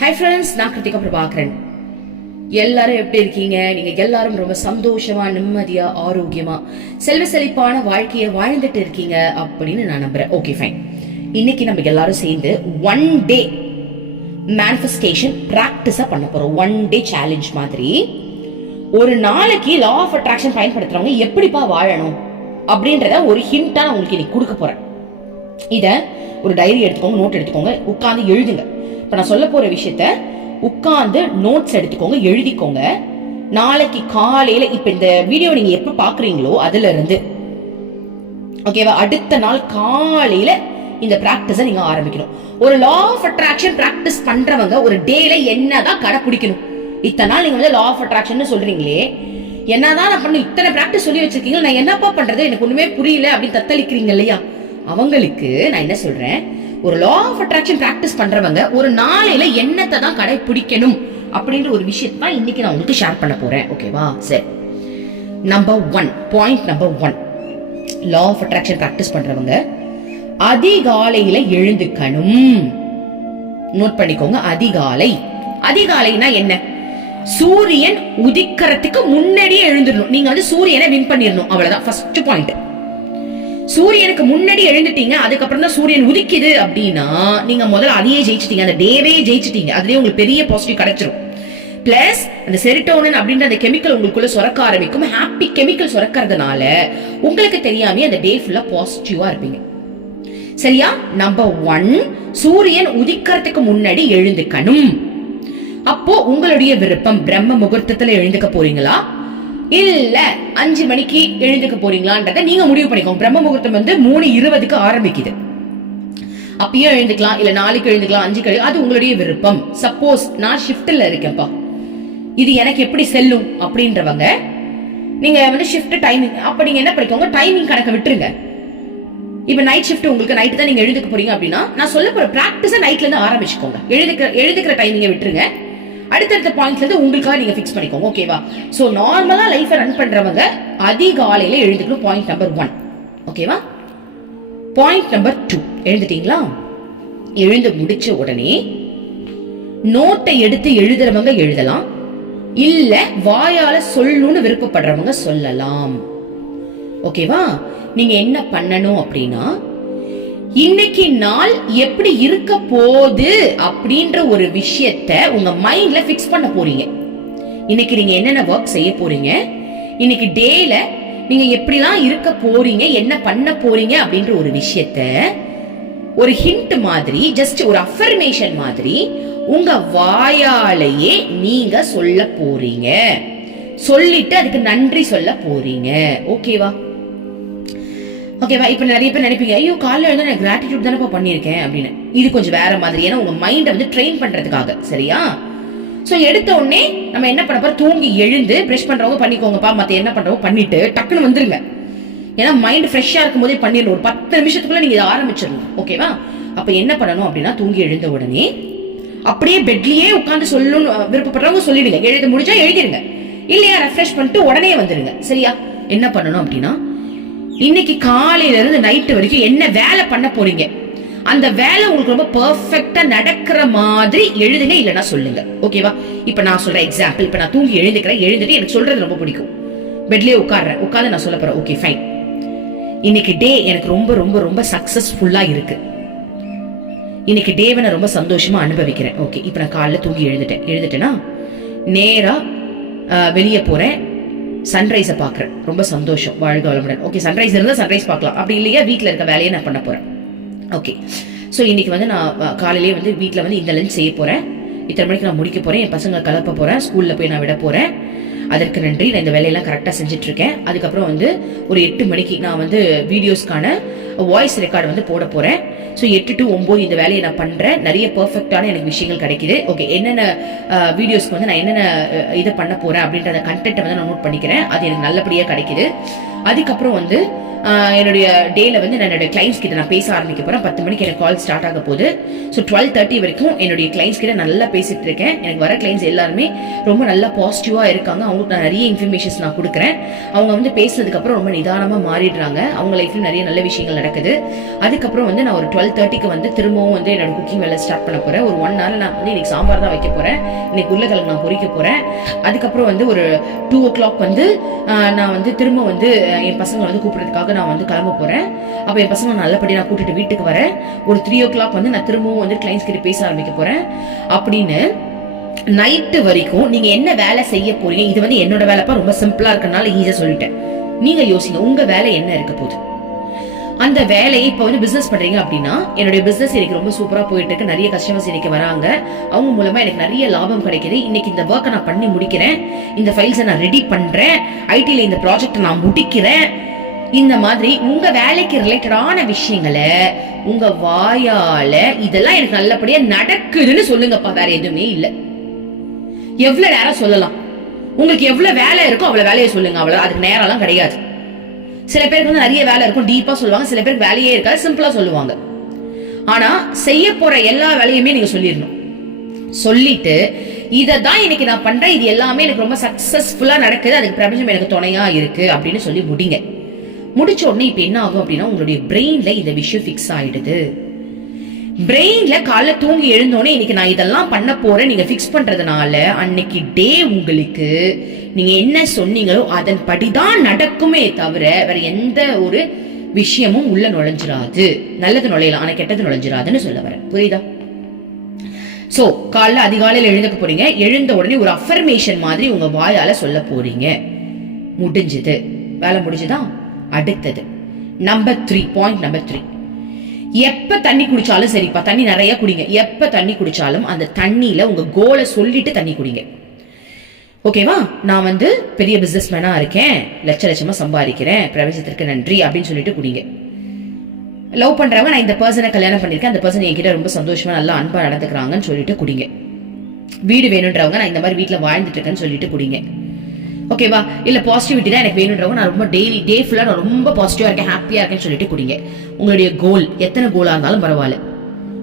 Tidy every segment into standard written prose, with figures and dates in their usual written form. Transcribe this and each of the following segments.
Hi friends, நான் கிருத்திகா பிரபாகரன். எல்லாரும் எப்படி இருக்கீங்க? நீங்க எல்லாரும் ரொம்ப சந்தோஷமா, நிம்மதியா, ஆரோக்கியமா, செல்வ செழிப்பான வாழ்க்கையை வாழ்ந்துட்டு இருக்கீங்க அப்படின்னு நான் நம்புறேன். Okay, fine. இன்னைக்கு நம்ம எல்லாரும் சேர்ந்து 1 day மேனிஃபெஸ்டேஷன் பிராக்டிஸா பண்ண போறோம். 1 day சேலஞ்ச் மாதிரி. ஒரு நாளைக்கு லா ஆஃப் அட்ராக்ஷன் பயன்படுத்துறவங்க எப்படிப்பா வாழணும் அப்படின்றத ஒரு ஹிண்டா நான் உங்களுக்கு இன்னைக்கு கொடுக்க போறேன். இத ஒரு டைரி எடுத்துக்கோங்க, நோட் எடுத்துக்கோங்க, உட்கார்ந்து எழுதுங்க. இப்ப நான் சொல்ல போற விஷயத்த உட்கார்ந்து நோட்ஸ் எடுத்துக்கோங்க, எழுதிக்கோங்க. நாளைக்கு காலையில இப்ப இந்த வீடியோ நீங்க எப்ப பாக்குறீங்களோ அதுல இருந்து ஓகேவா, அடுத்த நாள் காலையில இந்த பிராக்டிஸ நீங்க ஆரம்பிக்கணும். ஒரு லா ஆஃப் அட்ராக்ஷன் பிராக்டிஸ் பண்றவங்க ஒரு டேல என்னதான் கடைபிடிக்கணும். இத்தனை நாள் நீங்க வந்து லா ஆஃப் அட்ராக்ஷன் சொல்றீங்களே, என்னதான் நான் பண்ண, இத்தனை பிராக்டிஸ் சொல்லி வச்சிருக்கீங்க, நான் என்னப்பா பண்றது, எனக்கு ஒண்ணுமே புரியல அப்படின்னு தத்தளிக்கிறீங்க இல்லையா, அவங்களுக்கு நான் என்ன சொல்றேன், ஒரு லா ஆஃப் அட்ராக்ஷன் பிராக்டிஸ் பண்றவங்க ஒரு நாளையில என்னத்தை தான் கடைபிடிக்கணும் அப்படின்ற ஒரு விஷயத்தை தான் இன்னைக்கு நான் உங்களுக்கு ஷேர் பண்ண போறேன். ஓகேவா? சரி, point number 1, law of attraction practice பண்றவங்க அதிகாலையில எழுந்துக்கணும். நோட் பண்ணிக்கோங்க, அதிகாலைனா என்ன? சூரியன் உதிக்கிறதுக்கு முன்னாடியே எழுந்துடணும். நீங்க வந்து சூரியனை வின் பண்ணிடணும், அவ்வளவுதான் ஃபர்ஸ்ட் பாயிண்ட். சூரியனுக்கு முன்னாடி எழுந்துட்டீங்க, அதுக்கப்புறம் தான் சூரியன் உதிக்குது அப்படின்னா நீங்க முதல்ல அதையே ஜெயிச்சிட்டீங்க, அந்த டேவே ஜெயிச்சிட்டீங்க. அதுலயே உங்களுக்கு பெரிய பாசிட்டிவ் கிடைச்சிரும். பிளஸ் அந்த செரிட்டோனின் அப்படின்ற அந்த கெமிக்கல் உங்களுக்குள்ள சுரக்க ஆரம்பிக்கும். ஹாப்பி கெமிக்கல் சுரக்கிறதுனால உங்களுக்கு தெரியாம அந்த டே ஃபுல்லா பாசிட்டிவா இருப்பீங்க. சரியா? நம்பர் 1, சூரியன் உதிக்கிறதுக்கு முன்னாடி எழுந்துக்கணும். அப்போ உங்களுடைய விருப்பம், பிரம்ம முகூர்த்தத்துல எழுந்துக்க போறீங்களா இல்ல 5 மணிக்கு எழுந்துக்க போறீங்களான்றத நீங்க முடிவு பண்ணிக்கோங்க. பிரம்ம முகூர்த்தம் வந்து 3:20க்கு ஆரம்பிக்குது. அப்பயும் எழுந்துக்கலாம், இல்ல 4க்கு எழுந்துக்கலாம், 5க்கு, அது உங்களுடைய விருப்பம். சப்போஸ் நான் ஷிஃப்ட்ல இருக்கேன்ப்பா, இது எனக்கு எப்படி செல்லும் அப்படின்றவங்க நீங்க வந்து ஷிஃப்ட் டைமிங், அப்ப நீங்க என்ன பண்ணிக்கோங்க, டைமிங் கணக்க விட்டுருங்க. இப்ப நைட் ஷிஃப்ட், உங்களுக்கு நைட் தான் நீங்க எழுதுக்க போறீங்க அப்படின்னா நான் சொல்ல போற பிராக்டிஸ நைட்ல இருந்து ஆரம்பிச்சுக்கோங்க. எழுதுக்கிற டைமிங்க விட்டுருங்க. அடுத்தடுத்த பாயிண்ட்ல இருந்து உங்களுக்காக நீங்க ஃபிக்ஸ் பண்ணிக்கோங்க. ஓகேவா? சோ நார்மலா லைஃபை ரன் பண்றவங்க அதிகாலையில எழுந்துக்கணும். Point number 1. ஓகேவா? Point number 2, எழுந்துட்டீங்களா? எழுந்து முடிச்ச உடனே நோட்டை எடுத்து எழுதுறவங்க எழுதலாம், இல்ல வாயால சொல்லணும்னு விருப்பப்படுறவங்க சொல்லலாம். ஓகேவா? நீங்க என்ன பண்ணணும் அப்படின்னா, இன்னைக்கு நாள் எப்படி இருக்க போகுது அப்படின்ற ஒரு விஷயத்த உங்க மைண்ட்ல பிக்ஸ் பண்ண போறீங்க. இன்னைக்கு நீங்க என்னென்ன ஒர்க் செய்ய போறீங்க, இன்னைக்கு டேல நீங்க எப்படிலாம் இருக்க போறீங்க, என்ன பண்ண போறீங்க அப்படின்ற ஒரு விஷயத்த ஒரு ஹிண்ட் மாதிரி, ஜஸ்ட் ஒரு அஃபர்மேஷன் மாதிரி உங்க வாயாலேயே நீங்க சொல்ல போறீங்க. சொல்லிட்டு அதுக்கு நன்றி சொல்ல போறீங்க. ஓகேவா? இப்ப நிறைய பேர் நினைப்பீங்க, ஐயோ காலையில எழுந்து நான் கிராட்டிடியூட் தானே பண்ணிருக்கேன் அப்படின்னு. இது கொஞ்சம் வேற மாதிரி, ஏன்னா உங்க மைண்ட வந்து ட்ரெயின் பண்றதுக்காக. சரியா? சோ எடுத்த உடனே நம்ம என்ன பண்ண போறோம், தூங்கி எழுந்து பிரஷ் பண்றவங்க பண்ணிக்கோங்கப்பா, மத்த என்ன பண்றவங்க பண்ணிட்டு டக்குன்னு வந்துருங்க. ஏன்னா மைண்ட் ஃப்ரெஷ்ஷா இருக்கும் போதே பண்ணிடணும். ஒரு 10 நிமிஷத்துக்குள்ள நீங்க இதை ஆரம்பிச்சிடணும். ஓகேவா? அப்ப என்ன பண்ணணும் அப்படின்னா, தூங்கி எழுந்த உடனே அப்படியே பெட்லயே உட்காந்து சொல்லணும்னு விருப்பப்படுறவங்க சொல்லிடுங்க. எழுத முடிஞ்சா எழுதிருங்க, இல்லையா ரெஃப்ரெஷ் பண்ணிட்டு உடனே வந்துருங்க. சரியா? என்ன பண்ணணும் அப்படின்னா, இன்னைக்கு காலையில இருந்து நைட்டு வரைக்கும் என்ன வேலை பண்ண போறீங்க, அந்த வேலை உங்களுக்கு ரொம்ப பெர்ஃபெக்ட்டா நடக்கிற மாதிரி எழுதுங்க, இல்லனா சொல்லுங்க. ஓகேவா? இப்ப நான் சொல்ற எக்ஸாம்பிள், இப்ப நான் தூங்கி எழுந்துட்டு எனக்கு சொல்றது ரொம்ப பிடிக்கும், பெட்லயே உட்கார்ந்து நான் சொல்ல போறேன். ஓகே ஃபைன், இன்னைக்கு டே எனக்கு ரொம்ப ரொம்ப ரொம்ப சக்சஸ்ஃபுல்லா இருக்கு, இன்னைக்கு டேவை நான் ரொம்ப சந்தோஷமா அனுபவிக்கிறேன். ஓகே, இப்ப நான் காலைல தூங்கி எழுந்துட்டேன்னா நேரா வெளியே போறேன், சன்ரைஸை பாக்குறேன், ரொம்ப சந்தோஷம், வாழ்க வளமுடன். ஓகே, சன்ரைஸ் இருந்தா சன்ரைஸ் பார்க்கலாம், அப்படி இல்லையா வீட்டுல இருக்க வேலையை நான் பண்ண போறேன். ஓகே, ஸோ இன்னைக்கு வந்து நான் காலையிலேயே வந்து வீட்டில் வந்து இந்த லஞ்ச் செய்ய போறேன், இத்தனை மணிக்கு நான் முடிக்க போறேன், என் பசங்க கலப்ப போறேன், ஸ்கூல்ல போய் நான் விட போறேன், அதற்கு நன்றி, நான் இந்த வேலையெல்லாம் கரெக்டாக செஞ்சுட்டு இருக்கேன். அதுக்கப்புறம் வந்து ஒரு 8 மணிக்கு நான் வந்து வீடியோஸ்க்கான வாய்ஸ் ரெக்கார்டு வந்து போட போறேன். ஸோ 8 to 9 இந்த வேலையை நான் பண்றேன். நிறைய பெர்ஃபெக்டான எனக்கு விஷயங்கள் கிடைக்குது. ஓகே, என்னென்ன வீடியோஸ்க்கு வந்து நான் என்னென்ன இதை பண்ண போறேன் அப்படின்ற கண்டென்ட்டை வந்து நான் நோட் பண்ணிக்கிறேன், அது எனக்கு நல்லபடியாக கிடைக்குது. அதுக்கப்புறம் வந்து என்னுடைய டேல வந்து நான் என்னுடைய கிளைண்ட்ஸ் கிட்ட நான் பேச ஆரம்பிக்க போறேன். 10 மணிக்கு எனக்கு கால் ஸ்டார்ட் ஆக போகுது. ஸோ 12:30 வரைக்கும் என்னுடைய கிளைண்ட்ஸ் கிட்ட நல்லா பேசிட்டு இருக்கேன். எனக்கு வர கிளைண்ட்ஸ் எல்லாருமே ரொம்ப நல்லா பாசிட்டிவா இருக்காங்க. அவங்களுக்கு நான் நிறைய இன்ஃபர்மேஷன்ஸ் நான் கொடுக்குறேன். அவங்க வந்து பேசுனதுக்கு அப்புறம் ரொம்ப நிதானமா மாறிடுறாங்க. அவங்க லைஃப்ல நிறைய நல்ல விஷயங்கள் நடக்குது. அதுக்கப்புறம் வந்து நான் ஒரு 12:30க்கு வந்து திரும்பவும் வந்து என்னோட குக்கிங் வேலை ஸ்டார்ட் பண்ண போறேன். ஒரு 1 hour நான் வந்து இன்னைக்கு சாம்பார் தான் வைக்க போறேன். இன்னைக்கு உருளைக்கிழங்கு நான் பொரிக்க போறேன். அதுக்கப்புறம் வந்து ஒரு 2 o'clock வந்து நான் வந்து திரும்ப வந்து என் பசங்களை வந்து கூப்பிடுறதுக்காக நான் வந்து கிளம்ப போறேன். அப்ப என் பசங்க நல்லபடி நான் கூட்டிட்டு வீட்டுக்கு வரேன். ஒரு 3 o'clock வந்து நான் திரும்பவும் வந்து கிளைண்ட்ஸ் கிட்ட பேச ஆரம்பிக்க போறேன். அப்படின்னு நைட்டு வரைக்கும் நீங்க என்ன வேலை செய்ய போறீங்க? இது வந்து என்னோட வேலைப்பா, ரொம்ப சிம்பிளா இருக்கனால ஈஸியா சொல்லிட்டேன். நீங்க யோசிங்க, உங்க வேலை என்ன இருக்க போகுது? அந்த வேலையை இப்ப வந்து பிசினஸ் பண்றீங்க அப்படின்னா, என்னுடைய பிசினஸ் எனக்கு ரொம்ப சூப்பரா போயிட்டு இருக்கு. நிறைய கஸ்டமர்ஸ் எனக்கு வராங்க. அவங்க மூலமா எனக்கு நிறைய லாபம் கிடைக்குது. இன்னைக்கு இந்த ஒர்க்கை நான் பண்ணி முடிக்கிறேன். இந்த ஃபைல்ஸை நான் ரெடி பண்றேன். ஐடில இந்த ப்ராஜெக்ட் நான் முடிக்கிறேன். இந்த மாதிரி உங்க வேலைக்கு ரிலேட்டடான விஷயங்களை உங்க வாயால இதெல்லாம் எனக்கு நல்லபடியா நடக்குதுன்னு சொல்லுங்கப்பா. வேற எதுவுமே இல்ல. எவ்வளவு நேரம் சொல்லலாம்? உங்களுக்கு எவ்வளவு வேலை இருக்கோ அவ்வளவு வேலையை சொல்லுங்க. அவ்வளவு, அதுக்கு நேரம் எல்லாம் கிடையாது. சில பேருக்கு வந்து நிறைய வேலை இருக்கும், டீப்பா சொல்லுவாங்க. சில பேருக்கு வேலையே இருக்காது, சிம்பிளா சொல்லுவாங்க. ஆனா செய்ய போற எல்லா வேலையுமே நீங்க சொல்லிடணும். சொல்லிட்டு இததான் இன்னைக்கு நான் பண்றேன், இது எல்லாமே எனக்கு ரொம்ப சக்சஸ்ஃபுல்லா நடக்குது, அதுக்கு பிரபஞ்சம் எனக்கு துணையா இருக்கு அப்படின்னு சொல்லி முடிங்க. முடிச்ச உடனே இப்ப என்ன ஆகும் அப்படின்னா, உங்களுடைய பிரெயின்ல இந்த விஷயம் பிக்ஸ் ஆயிடுது. பிரெயின்ல காலைல தூங்கி எழுந்தோடனே இன்னைக்கு நான் இதெல்லாம் பண்ண போறேன் நீங்க பிக்ஸ் பண்றதுனால அன்னைக்கு டே உங்களுக்கு நீங்க என்ன சொன்னீங்களோ அதன் படிதான் நடக்குமே தவிர வேற எந்த ஒரு விஷயமும் உள்ள நுழைஞ்சிராது. நல்லது நுழையலாம், ஆனா கெட்டது நுழைஞ்சிராதுன்னு சொல்ல வரேன். புரியுதா? சோ காலைல அதிகாலையில எழுந்துக்க போறீங்க. எழுந்த உடனே ஒரு அஃபர்மேஷன் மாதிரி உங்க வாயால சொல்ல போறீங்க. முடிஞ்சது, வேலை முடிஞ்சுதான். அடுத்தது நம்பர் 3, பாயிண்ட் நம்பர் 3. எப்ப தண்ணி குடிச்சாலும் சரிப்பா, தண்ணி நிறைய குடிங்க. எப்ப தண்ணி குடிச்சாலும் அந்த தண்ணியில உங்க கோலை சொல்லிட்டு தண்ணி குடிங்க. ஓகேவா? நான் வந்து பெரிய பிசினஸ் மேனா இருக்கேன், லட்சமா சம்பாதிக்கிறேன், பிரபஞ்சத்திற்கு நன்றி அப்படின்னு சொல்லிட்டு குடிங்க. லவ் பண்றவங்க, நான் இந்த பர்சனை கல்யாணம் பண்ணிருக்கேன், அந்த பர்சன் என்கிட்ட ரொம்ப சந்தோஷமா நல்லா அன்பா நடந்துக்கிறாங்கன்னு சொல்லிட்டு குடிங்க. வீடு வேணுன்றவங்க, நான் இந்த மாதிரி வீட்டுல வாழ்ந்துட்டு இருக்கேன்னு சொல்லிட்டு குடிங்க. ஓகேவா? இல்ல பாசிட்டிவிட்டி தான் எனக்கு வேணுன்றவங்க, நான் ரொம்ப டே ஃபுல்லா நான் ரொம்ப பாசிட்டிவா இருக்கேன், ஹாப்பியா இருக்கேன்னு சொல்லிட்டு குடிங்க. உங்களுடைய கோல் எத்தனை கோலா இருந்தாலும் பரவாயில்ல,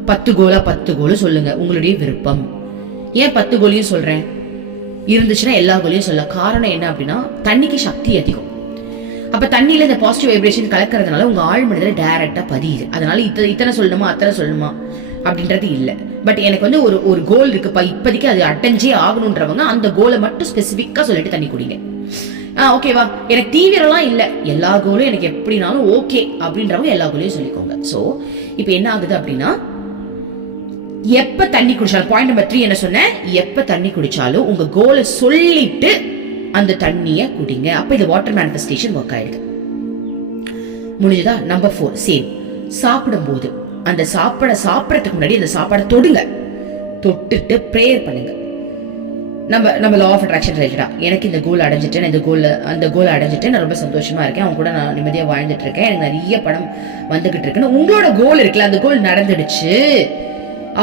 10 கோலா 10 கோலும் சொல்லுங்க, உங்களுடைய விருப்பம். ஏன் 10 கோலையும் சொல்றேன்? இருந்துச்சுன்னா எல்லா கோலையும் சொல்ல. காரணம் என்ன அப்படின்னா, தண்ணிக்கு சக்தி அதிகம். அப்ப தண்ணியில இந்த பாசிட்டிவ் வைப்ரேஷன் கலக்கிறதுனால உங்க ஆழ் மனதில டைரக்டா பதியுது. அதனால இத்தனை சொல்லணுமா அத்தனை சொல்லணுமா அப்படின்றது இல்ல. பட் எனக்கு வந்து ஒரு கோல் இருக்குப்பா, இப்போதைக்கு அது அடைஞ்சே ஆகணும்ன்றவங்க அந்த கோலை மட்டும் ஸ்பெசிபிக்கா சொல்லிட்டு தண்ணி குடிங்க. ஓகேவா? எனக்கு தீவிரம்லாம் இல்ல, எல்லா கோலும் எனக்கு எப்படினாலும் ஓகே அப்படின்றவங்க எல்லா கோலையும் சொல்லிக்கோங்க. சோ இப்ப என்ன ஆகுது அப்படின்னா, எப்ப தண்ணி குடிச்சாலும், பாயிண்ட் நம்பர் 3 என்ன சொன்னேன், எப்ப தண்ணி குடிச்சாலும் உங்க கோலை சொல்லிட்டு அந்த தண்ணிய குடிங்க. அப்ப இது வாட்டர் மேனிஃபெஸ்டேஷன் ஒர்க் ஆயிடுது. முடிஞ்சதா? Number 4, same. சாப்பிடும் போது அந்த சாப்பிடறதுக்கு முன்னாடி அந்த சாப்பாடை தொடுங்க. தொட்டுட்டு பிரேயர் பண்ணுங்க. நம்ம லா ஆஃப் அட்ராக்ஷன் ரிலேட்டடா, எனக்கு இந்த கோல் அடைஞ்சிட்டேன், அந்த கோல் அடைஞ்சிட்டேன், நான் ரொம்ப சந்தோஷமா இருக்கேன், அவங்க கூட நான் நிம்மதியா வாழ்ந்துட்டு இருக்கேன், எனக்கு நிறைய பணம் வந்துகிட்டு இருக்குன்னு உங்களோட கோல் இருக்குல்ல, அந்த கோல் நடந்துடுச்சு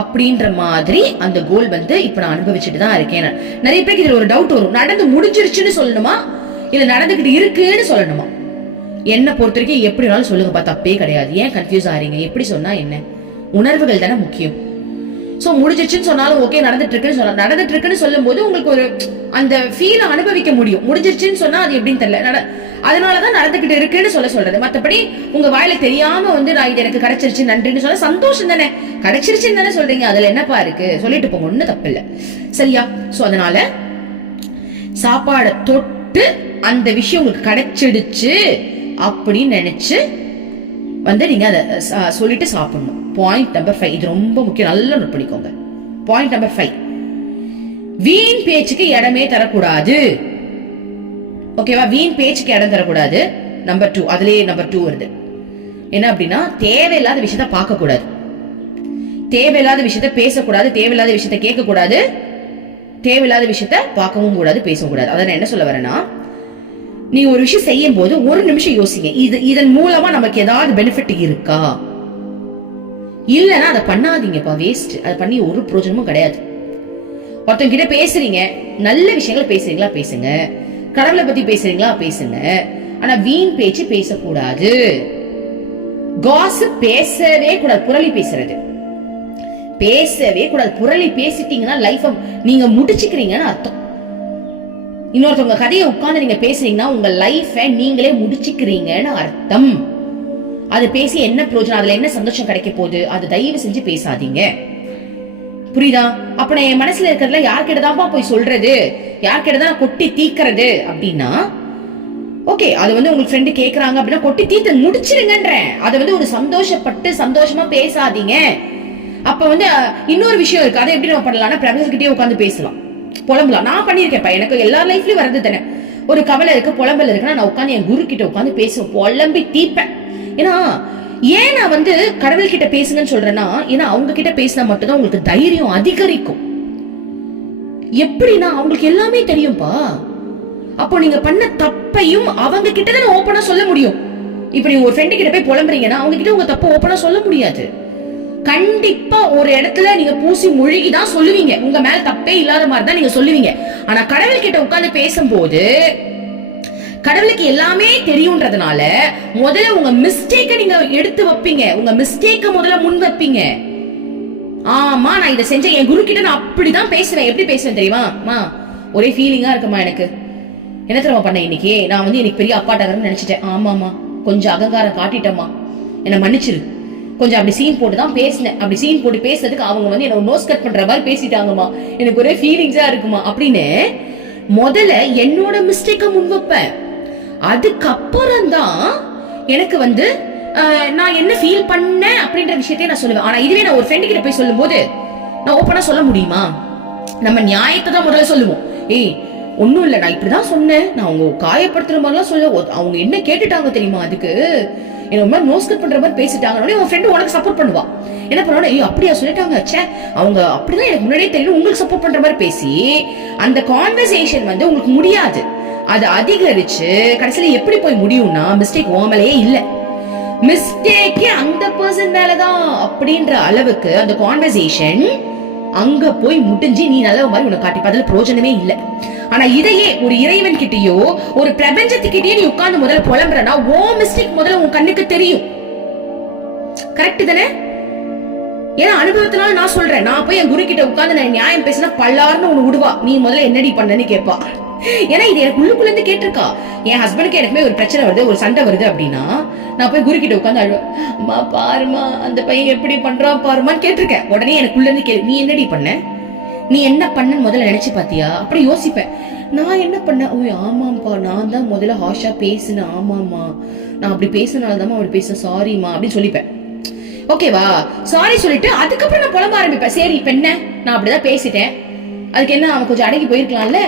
அப்படின்ற மாதிரி அந்த கோல் வந்து இப்ப நான் அனுபவிச்சுட்டு தான் இருக்கேன். நிறைய பேருக்கு இதுல ஒரு டவுட் வரும், நடந்து முடிஞ்சிருச்சுன்னு சொல்லணுமா இல்ல நடந்துகிட்டு இருக்குன்னு சொல்லணுமா? என்ன பொறுத்த வரைக்கும் எப்படினாலும் சொல்லுங்கப்பா, தப்பே கிடையாது. ஏன் கன்ஃபியூஸ் ஆறீங்க? எப்படி சொன்னா என்ன? உணர்வுகள் தானே முக்கியம். சோ முடிஞ்சிச்சுன்னு சொன்னாலும் ஓகே, நடந்துட்டு இருக்குன்னு சொல்லும் போது உங்களுக்கு ஒரு அந்த ஃபீல் அனுபவிக்க முடியும். முடிஞ்சிருச்சுன்னு சொன்னா அது எப்படின்னு தெரியல, அதனாலதான் நடந்துகிட்டு இருக்குன்னு சொல்றது. மத்தபடி உங்க வாயில தெரியாம வந்து நான் இது எனக்கு கிடைச்சிருச்சு நன்றின்னு சொல்ல சந்தோஷம் தானே, கிடைச்சிருச்சுன்னு தானே சொல்றீங்க, அதுல என்னப்பா இருக்கு, சொல்லிட்டு போங்க, ஒண்ணு தப்பு இல்ல. சரியா? சோ அதனால சாப்பாடை தொட்டு அந்த விஷயம் உங்களுக்கு கிடைச்சிடுச்சு அப்படின்னு நினைச்சு வந்து நீங்க அதை சொல்லிட்டு சாப்பிடணும். பாயிண்ட் நம்பர் 5, இது ரொம்ப முக்கியம், நல்லா நோட் பண்ணிக்கோங்க. பாயிண்ட் நம்பர் 5, வீண் பேச்சுக்கு இடமே தரக்கூடாது. ஓகேவா? வீண் பேச்சுக்கு இடம் தரக்கூடாது. நம்பர் 2, அதுலயே நம்பர் 2 வருது. என்ன அப்படின்னா, தேவையில்லாத விஷயத்த பார்க்க கூடாது, தேவையில்லாத விஷயத்த பேசக்கூடாது, தேவையில்லாத விஷயத்த கேட்க கூடாது, தேவையில்லாத விஷயத்த பார்க்கவும் கூடாது, பேசவும் கூடாது. அதை நான் என்ன சொல்ல வரேன்னா, நீ ஒரு விஷயம் செய்யும் போது ஒரு நிமிஷம் யோசிங்க, இதன் மூலமா நமக்கு ஏதாவது பெனிஃபிட் இருக்கா? இல்லன்னா அதை பண்ணாதீங்கப்பா, வேஸ்ட். அதை பண்ணி ஒரு பிரயோஜனமும் கிடையாது. ஒருத்தவங்க கிட்ட பேசுறீங்க, நல்ல விஷயங்கள் பேசுறீங்களா பேசுங்க, கடவுளை பத்தி பேசுறீங்களா பேசுங்க. ஆனா வீண் பேச்சு பேசக்கூடாது. காசிப் பேசவே கூடாது. புரளி பேசுறது பேசவே கூடாது. புரளி பேசிட்டீங்கன்னா லைஃப் நீங்க முடிச்சுக்கிறீங்கன்னு அர்த்தம். இன்னொருத்தவங்க கதையை உட்கார்ந்து நீங்க பேசுறீங்கன்னா உங்க லைஃப நீங்களே முடிச்சுக்கிறீங்கன்னு அர்த்தம். அது பேசி என்ன பிரயோஜனம்? அதுல என்ன சந்தோஷம் கிடைக்க போகுது? அது தயவு செஞ்சு பேசாதீங்க. புரியுதா? அப்ப நான் என் மனசுல இருக்கிறதுல யார்கிட்டதான் போய் சொல்றது, யார்கிட்டதான் கொட்டி தீக்கிறது அப்படின்னா, ஓகே அது உங்களுக்கு ஃப்ரெண்டு கேக்குறாங்க அப்படின்னா கொட்டி தீர்த்து முடிச்சிருங்கன்றேன். அதை ஒரு சந்தோஷப்பட்டு சந்தோஷமா பேசாதீங்க. அப்ப இன்னொரு விஷயம் இருக்கு. அதை எப்படி நம்ம பண்ணலாம்னா, பிரபஞ்சத்துக்கிட்டே உட்காந்து பேசலாம், புலம்பலாம். நான் பண்ணிருக்கேன்ப்பா. எனக்கு எல்லா லைஃப்லயும் வரது தானே. ஒரு கவலை இருக்கு, புலம்பல் இருக்குன்னா நான் உட்காந்து என் குரு கிட்ட உட்காந்து பேசுவேன், புலம்பி தீப்பேன். ஏன்னா ஏன் நான் கடவுள் கிட்ட பேசுங்கன்னு சொல்றேன்னா, ஏன்னா அவங்க கிட்ட பேசினா மட்டும்தான் உங்களுக்கு தைரியம் அதிகரிக்கும். எப்படின்னா அவங்களுக்கு எல்லாமே தெரியும்பா. அப்போ நீங்க பண்ண தப்பையும் அவங்க கிட்டதான் ஓப்பனா சொல்ல முடியும். இப்ப நீங்க ஒரு ஃப்ரெண்டு கிட்ட போய் புலம்புறீங்கன்னா அவங்க கிட்ட உங்க தப்ப ஓப்பனா சொல்ல முடியாது. கண்டிப்பா ஒரு இடத்துல நீங்க பூசி மொழிகிதான் சொல்லுவீங்க, உங்க மேல தப்பே இல்லாத மாதிரி தான் நீங்க சொல்லுவீங்க. ஆனா கடவுள் கிட்ட உட்கார்ந்து பேசும்போது கடவுளுக்கு எல்லாமே தெரியும்ன்றதுனால முதல்ல உங்க மிஸ்டேக்க நீங்க எடுத்து வைப்பீங்க. உங்க மிஸ்டேக்க முதல்ல முன் வைப்பீங்க. ஆமா நான் இதை செஞ்ச, என் குரு கிட்ட நான் அப்படிதான் பேசுவேன். எப்படி பேசுவேன் தெரியுமா? ஒரே ஃபீலிங்கா இருக்குமா எனக்கு. என்ன தெரியுமா பண்ண இன்னைக்கு? நான் இன்னைக்கு பெரிய அப்பாட்டகர்னு நினைச்சிட்டேன். ஆமாமா கொஞ்சம் அகங்காரம் காட்டிட்டேமா, என்ன மன்னிச்சிரு. கொஞ்சம் அப்படி சீன் போட்டு தான் பேசினேன். அப்படி சீன் போட்டு பேசுறதுக்கு அவங்க என்ன நோஸ் கட் பண்ற மாதிரி பேசிட்டாங்கம்மா, எனக்கு ஒரே ஃபீலிங்ஸா இருக்குமா அப்படின்னு முதல்ல என்னோட மிஸ்டேக்க முன் வைப்பேன். அதுக்கப்புறம் தான் எனக்கு நான் என்ன ஃபீல் பண்ணேன் அப்படின்ற விஷயத்தையே நான் சொல்லுவேன். ஆனா இதுவே நான் ஒரு ஃப்ரெண்டு கிட்ட போய் சொல்லும் போது நான் ஓப்பனா சொல்ல முடியுமா? நம்ம நியாயத்தை தான் முதல்ல சொல்லுவோம். ஏய் ஒன்னும் இல்ல, நான் இப்படிதான் சொன்னேன், நான் அவங்க காயப்படுத்துற மாதிரிலாம் சொல்ல. அவங்க என்ன கேட்டுட்டாங்க தெரியுமா? அதுக்கு என்ன நோஸ் கட் பண்ற மாதிரி பேசிட்டாங்க. உன் ஃப்ரெண்டு உனக்கு சப்போர்ட் பண்ணுவா. என்ன பண்ணுவாங்க, ஐயோ அப்படியா சொல்லிட்டாங்க, ச்சே அவங்க அப்படிதான் எனக்கு முன்னாடியே தெரியும், உங்களுக்கு சப்போர்ட் பண்ற மாதிரி பேசி அந்த கான்வர்சேஷன் உங்களுக்கு முடியாது. அது அதிகரிச்சு கடைசியில எப்படி போய் முடியும்னா, மிஸ்டேக் ஓமலையே இல்ல, மிஸ்டேக்கே அந்த பர்சன் மேலதான் அப்படின்ற அளவுக்கு அந்த கான்வர்சேஷன் அங்க போய் முடிஞ்சு நீ நல்ல மாதிரி உனக்கு காட்டி பதில் பிரயோஜனமே இல்ல. ஆனா இதையே ஒரு இறைவன் கிட்டயோ ஒரு பிரபஞ்சத்துக்கிட்டே நீ உட்கார்ந்து முதல்ல புலம்புறனா ஓ மிஸ்டேக் முதல்ல உன் கண்ணுக்கு தெரியும். கரெக்ட் தானே? ஏன்னா அனுபவத்தினால நான் சொல்றேன். நான் போய் என் குரு கிட்ட உட்கார்ந்து நான் நியாயம் பேசினா பல்லாருன்னு ஒண்ணு விடுவா, நீ முதல்ல என்னடி பண்ணன்னு கேட்பா. ஏன்னா இது எனக்கு உள்ளுக்குள்ள இருந்து கேட்டிருக்கா. என் ஹஸ்பண்டுக்கு எனக்குமே ஒரு பிரச்சனை வருது, ஒரு சண்டை வருது அப்படின்னா நான் போய் குரு கிட்ட உட்காந்து அழுவேன், அம்மா பாருமா அந்த பையன் எப்படி பண்றான் பாருமான்னு கேட்டிருக்கேன். உடனே எனக்குள்ள இருந்து கேள்வி, நீ என்னடி பண்ண, நீ என்ன பண்ணன்னு முதல்ல நினைச்சு பாத்தியா? அப்படி யோசிப்பேன். நான் என்ன பண்ண, ஓ ஆமாப்பா நான் தான் முதல்ல ஹாஷா பேசினேன், ஆமாமா நான் அப்படி பேசினால்தான் அப்படி பேச, சாரிமா அப்படின்னு சொல்லிப்பேன். ஓகேவா? சாரி சொல்லிட்டு அதுக்கப்புறம் நான் புலம்ப ஆரம்பிப்பேன். சரி இப்ப என்ன, நான் அப்படிதான் பேசிட்டேன், அதுக்கு என்ன அவன் கொஞ்சம் அடங்கி போயிருக்கலாம்ல.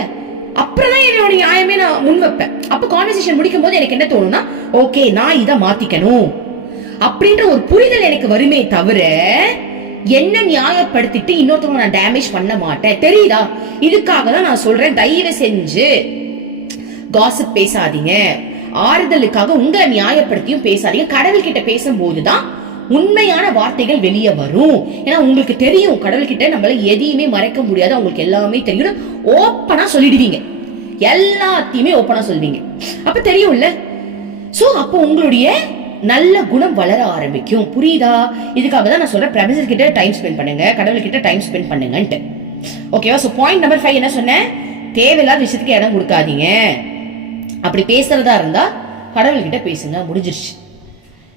அப்புறம் தான் என்னோட நியாயமே நான் முன் வைப்பேன். அப்ப கான்வர்சேஷன் முடிக்கும் போது எனக்கு என்ன தோணும்னா, ஓகே நான் இதை மாத்திக்கணும் அப்படின்ற ஒரு புரிதல் எனக்கு வருமே தவிர என்ன நியாயப்படுத்திட்டு இன்னொருத்தவங்க நான் டேமேஜ் பண்ண மாட்டேன். தெரியுதா? இதுக்காக தான் நான் சொல்றேன், தயவு செஞ்சு காசிப் பேசாதீங்க. ஆறுதலுக்காக உங்க நியாயப்படுத்தியும் பேசாதீங்க. கடவுள் கிட்ட பேசும்போதுதான் உண்மையான வார்த்தைகள் வெளியே வரும். ஏன்னா உங்களுக்கு தெரியும் கடவுள் கிட்ட நம்மள எதையுமே மறைக்க முடியாது, அவங்களுக்கு எல்லாமே தெரியும். ஓப்பனா சொல்லிடுவீங்க, எல்லாத்தையுமே ஓப்பனா சொல்வீங்க. அப்ப தெரியும்ல. சோ அப்போ உங்களுடைய நல்ல குணம் வளர ஆரம்பிக்கும். புரியுதா? இதுக்காக தான் நான் சொல்றேன், பிரபஞ்சர் கிட்ட டைம் ஸ்பெண்ட் பண்ணுங்க, கடவுள் கிட்ட டைம் ஸ்பெண்ட் பண்ணுங்கன்ட்டு. ஓகேவா? சோ பாயிண்ட் நம்பர் 5 என்ன சொன்னேன்? தேவையில்லாத விஷயத்துக்கு இடம் கொடுக்காதீங்க. அப்படி பேசுறதா இருந்தா கடவுள் கிட்ட பேசுங்க, முடிஞ்சிருச்சு.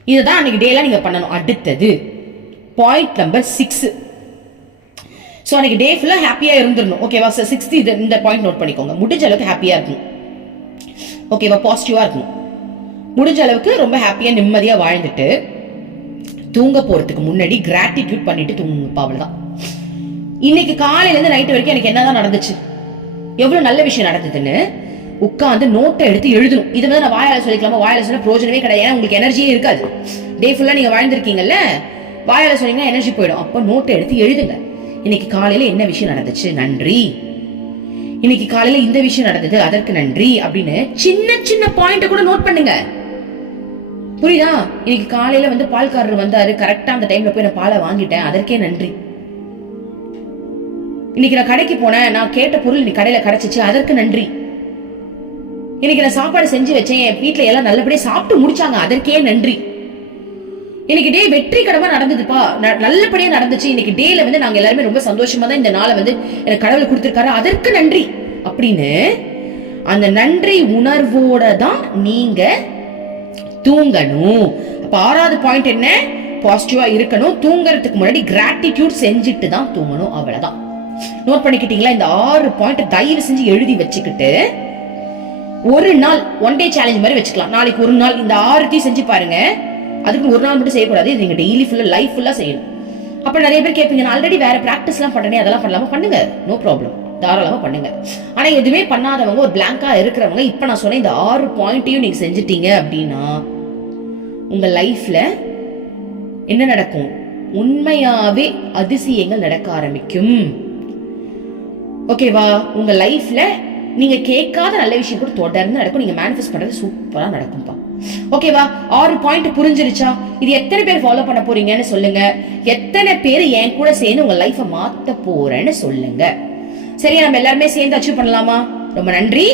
இதுதான் அன்னைக்கு டேல நீங்க பண்ணணும். அடுத்தது பாயிண்ட் நம்பர் 6. சோ அன்னைக்கு டே ஃபுல்லா ஹாப்பியா இருந்துடணும். ஓகேவா? 6th இந்த பாயிண்ட் நோட் பண்ணிக்கோங்க. முடிஞ்ச அளவுக்கு ஹாப்பியா இருக்கணும். ஓகேவா? பாசிட்டிவா இருக்கணும். முடிஞ்ச அளவுக்கு ரொம்ப ஹாப்பியா நிம்மதியா வாழ்ந்துட்டு தூங்க போறதுக்கு முன்னாடி கிராட்டிடியூட் பண்ணிட்டு தூங்குப்பா. அவ்வளவுதான். இன்னைக்கு காலையில இருந்து நைட் வரைக்கும் எனக்கு என்னதான் நடந்துச்சு, எவ்வளவு நல்ல விஷயம் நடந்ததுன்னு உட்காந்து நோட்டை எடுத்து எழுதணும். இதை நான் வாயால சொல்லிக்கலாமா? வாயால சொன்னா பிரோஜனமே கிடையாது. ஏன்னா உங்களுக்கு எனர்ஜியே இருக்காது. டே ஃபுல்லா நீங்க வாழ்ந்திருக்கீங்கல்ல, வாயால சொன்னீங்கன்னா எனர்ஜி போயிடும். அப்ப நோட்டை எடுத்து எழுதுங்க. இன்னைக்கு காலையில என்ன விஷயம் நடந்துச்சு, நன்றி. இன்னைக்கு காலையில இந்த விஷயம் நடந்தது, அதற்கு நன்றி அப்படின்னு சின்ன சின்ன பாயிண்ட கூட நோட் பண்ணுங்க. புரியுதா? இன்னைக்கு காலையில பால்காரர் வந்தாரு, கரெக்டா அந்த டைம்ல போய் நான் பாலை வாங்கிட்டேன், அதற்கே நன்றி. இன்னைக்கு நான் கடைக்கு போனேன், நான் கேட்ட பொருள் இன்னைக்கு கடையில கிடைச்சிச்சு, அதற்கு நன்றி. இன்னைக்கு நான் சாப்பாடு செஞ்சு வச்சேன், என் வீட்டுல எல்லாம் நல்லபடியா சாப்பிட்டு முடிச்சாங்க, அதற்கே நன்றி. இன்னைக்கு டே வெற்றிகரமா நடந்ததுப்பா, நல்லபடியா நடந்துச்சு, இன்னைக்கு டேல வந்து நாங்க எல்லாருமே ரொம்ப சந்தோஷமா தான் இந்த நாளை வந்து எனக்கு கடவுள் கொடுத்திருக்காரு, அதற்கு நன்றி அப்படின்னு அந்த நன்றி உணர்வோட தான் நீங்க தூங்கணும். அப்ப 6வது பாயிண்ட் என்ன? பாசிட்டிவா இருக்கணும். தூங்கறதுக்கு முன்னாடி கிராட்டிடியூட் செஞ்சுட்டு தான் தூங்கணும். அவ்வளவுதான். நோட் பண்ணிக்கிட்டீங்களா? இந்த 6 பாயிண்ட் தயவு செஞ்சு எழுதி வச்சுக்கிட்டு ஒரு நாள் ஒன் டே சேலஞ்ச் மாதிரி வச்சுக்கலாம். நாளைக்கு ஒரு நாள் இந்த 6 செஞ்சு பாருங்க. அதுக்கு ஒரு நாள் மட்டும் செய்யக்கூடாது, இது நீங்க டெய்லி ஃபுல்லா லைஃப் ஃபுல்லா செய்யணும். அப்ப நிறைய பேர் கேட்பீங்க, நான் ஆல்ரெடி வேற பிராக்டிஸ் எல்லாம் பண்றேனே, அதெல்லாம் பண்ணலாமா? பண்ணுங்க, நோ ப்ராப்ளம், தாராளமா பண்ணுங்க. ஆனா எதுவுமே பண்ணாதவங்க, ஒரு பிளாங்கா இருக்கிறவங்க, இப்ப நான் சொன்ன இந்த 6 பாயிண்ட்டையும் நீங்க செஞ்சுட்டீங்க அப்படின்னா உங்க லைஃப்ல என்ன நடக்கும்? உண்மையாவே அதிசயங்கள் நடக்க ஆரம்பிக்கும். ஓகேவா? உங்க லைஃப்ல நீங்க கேட்காத நல்ல விஷயம் கூட தொடர்ந்து நடக்கும். நீங்க மேனிஃபெஸ்ட் பண்றது சூப்பரா நடக்கும்பா. ஓகேவா? 6 பாயிண்ட் புரிஞ்சிருச்சா? இது எத்தனை பேர் ஃபாலோ பண்ண போறீங்கன்னு சொல்லுங்க. எத்தனை பேர் என் கூட சேர்ந்து உங்க லைஃப மாத்த போறேன்னு சொல்லுங்க. சரியா? நம்ம எல்லாருமே சேர்ந்து அச்சீவ் பண்ணலாமா? ரொம்ப நன்றி.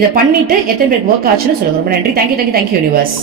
இதை பண்ணிட்டு எத்தனை பேருக்கு ஒர்க் ஆச்சுன்னு சொல்லுங்க. ரொம்ப நன்றி. Thank you universe.